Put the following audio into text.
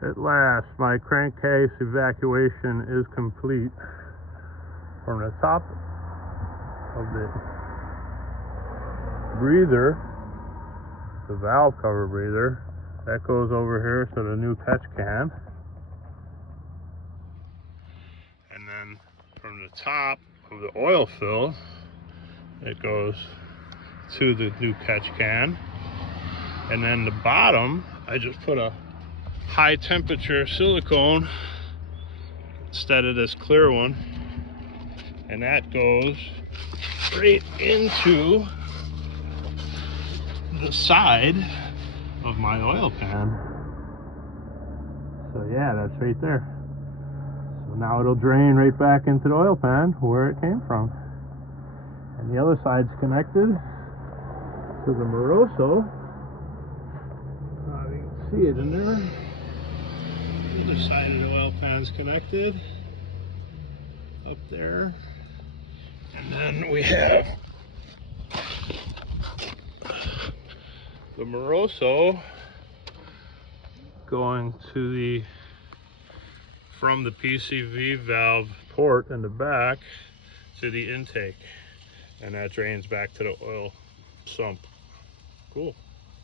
At last, my crankcase evacuation is complete. From the top of the breather, the valve cover breather, that goes over here to the new catch can. And then from the top of the oil fill, it goes to the new catch can. And then the bottom, I just put a high temperature silicone instead of this clear one, and that goes straight into the side of my oil pan. So yeah, that's right there. So now it'll drain right back into the oil pan where it came from. And the other side's connected to the Moroso. You can see it in there. The other side of the oil pan's connected up there. And then we have the Moroso going to the from the PCV valve port in the back to the intake, and that drains back to the oil sump. Cool.